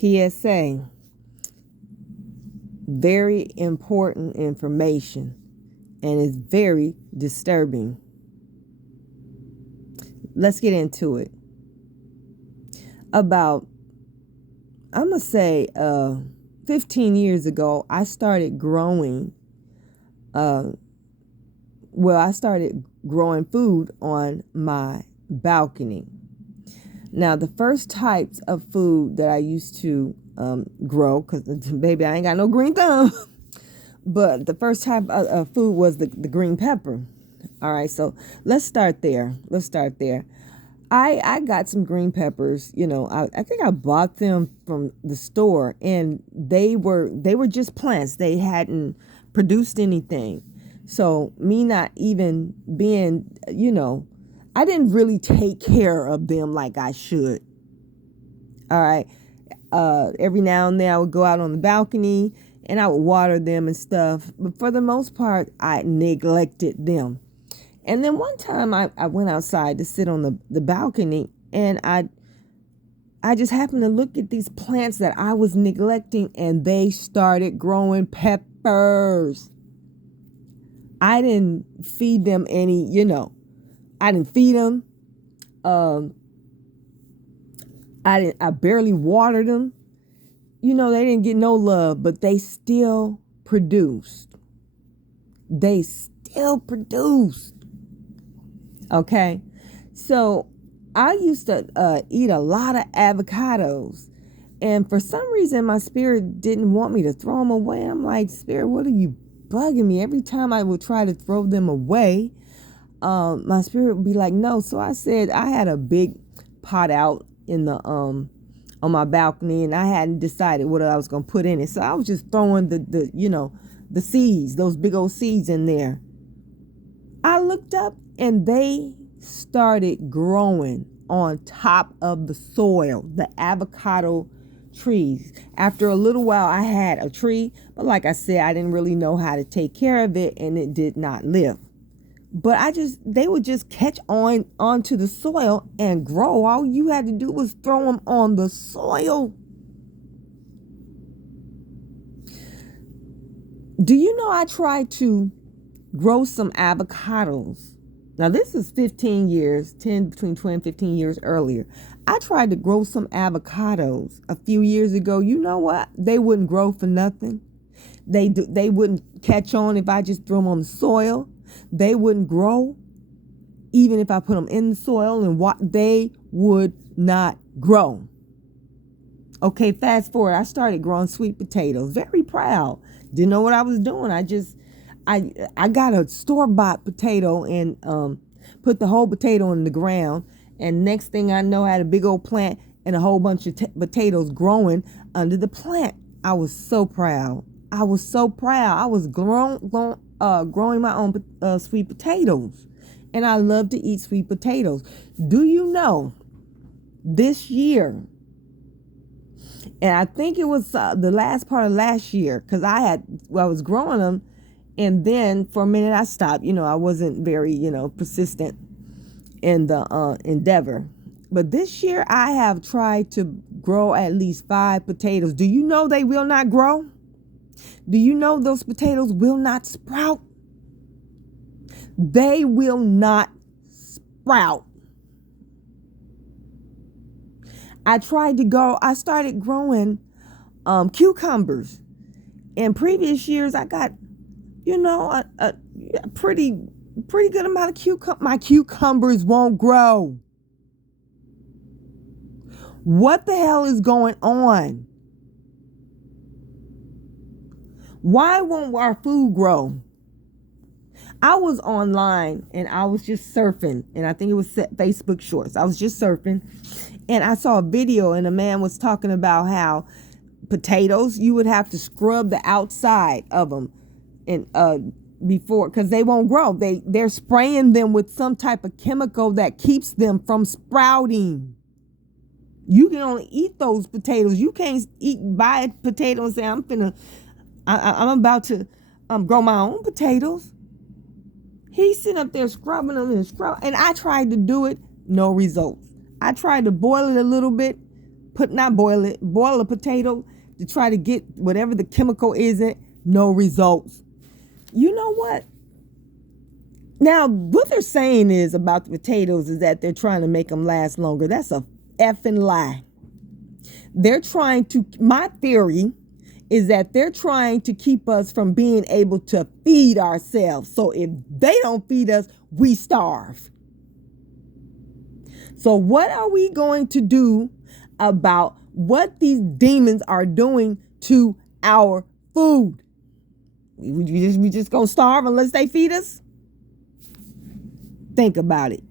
PSA, very important information, and it's very disturbing. Let's get into it. About, I'm going to say, 15 years ago, I started growing, I started growing food on my balcony. Now, the first types of food that I used to grow, because, baby, I ain't got no green thumb, but the first type of food was the green pepper. All right, so let's start there. I got some green peppers, I think I bought them from the store, and they were just plants. They hadn't produced anything. So me not even being, I didn't really take care of them like I should. All right. Every now and then I would go out on the balcony and I would water them and stuff. But for the most part, I neglected them. And then one time I went outside to sit on the balcony, and I just happened to look at these plants that I was neglecting, and they started growing peppers. I didn't feed them any, I didn't feed them. I barely watered them. They didn't get no love, but they still produced. Okay. So I used to eat a lot of avocados. And for some reason, my spirit didn't want me to throw them away. I'm like, Spirit, what are you bugging me? Every time I would try to throw them away, my spirit would be like, no. So I said, I had a big pot out in the on my balcony, and I hadn't decided what I was going to put in it. So I was just throwing the seeds, those big old seeds in there. I looked up, and they started growing on top of the soil, the avocado trees. After a little while, I had a tree, but like I said, I didn't really know how to take care of it, and it did not live. But they would just catch onto the soil and grow. All you had to do was throw them on the soil. Do you know I tried to grow some avocados? Now, this is 15 years, between 20 and 15 years earlier. I tried to grow some avocados a few years ago. You know what? They wouldn't grow for nothing. They wouldn't catch on if I just threw them on the soil. They wouldn't grow even if I put them in the soil, and they would not grow. Okay, fast forward. I started growing sweet potatoes. Very proud. Didn't know what I was doing. I got a store-bought potato and put the whole potato in the ground. And next thing I know, I had a big old plant and a whole bunch of potatoes growing under the plant. I was so proud. I was growing my own sweet potatoes. And I love to eat sweet potatoes. Do you know this year, and I think it was the last part of last year, because I was growing them, and then for a minute I stopped. I wasn't very, persistent in the endeavor. But this year I have tried to grow at least 5 potatoes. Do you know they will not grow? Do you know those potatoes will not sprout? They will not sprout. I started growing cucumbers. In previous years, I got, a pretty good amount of cucumbers. My cucumbers won't grow. What the hell is going on? Why won't our food grow? I was online and I was just surfing, and I think it was Facebook Shorts. I was just surfing, and I saw a video, and a man was talking about how potatoes, you would have to scrub the outside of them and before, because they won't grow. They're spraying them with some type of chemical that keeps them from sprouting. You can only eat those potatoes. You can't buy a potato and say, I'm about to grow my own potatoes. He's sitting up there scrubbing them and I tried to do it, no results. I tried to boil it a little bit, not boil it, boil a potato to try to get whatever the chemical is in, no results. You know what? Now, what they're saying is about the potatoes is that they're trying to make them last longer. That's a effing lie. They're trying to, my theory is that they're trying to keep us from being able to feed ourselves. So if they don't feed us, we starve. So what are we going to do about what these demons are doing to our food? We just gonna starve unless they feed us? Think about it.